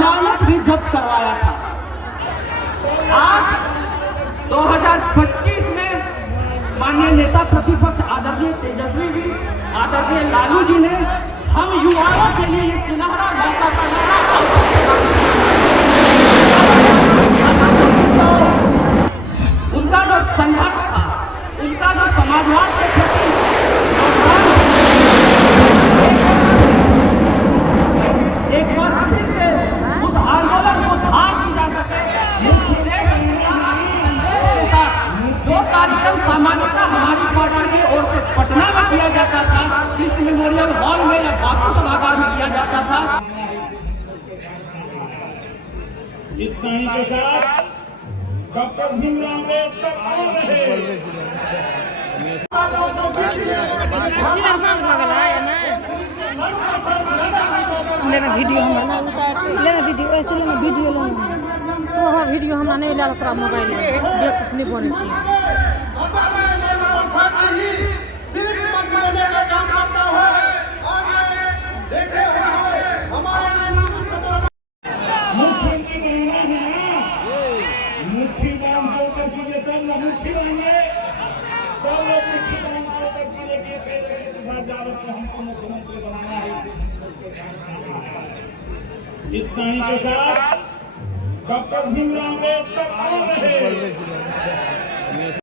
जमानत भी जब्त करवाया था। आज 2025 में माननीय नेता प्रतिपक्ष आदरणीय तेजस्वी जी, आदरणीय लालू जी ने हम युवाओं के लिए ये सुनहरा मौका उनका जो संघर्ष था, उनका जो समाजवाद के प्रति एक बार फिर से उस आंदोलन को धार दी जा सके, हमारी संदेश के साथ जो कार्यक्रम सामान्यतः हमारी पार्टी की ओर से पटना में किया जाता था, इस मेमोरियल हॉल में या बापू सभागार में किया जाता था। इतना ही के साथ डॉक्टर भीमराव अम्बेडकर कौन रहे? लेना वीडियो लेना दीदी, ऐसे लेना वीडियो लेना तो हमारा वीडियो हमरा नहीं ले तोरा मोबाइल में बेवकूफ नहीं बने छी। इतना ही के साथ डॉक्टर भीमराव अम्बेडकर कौन रहे?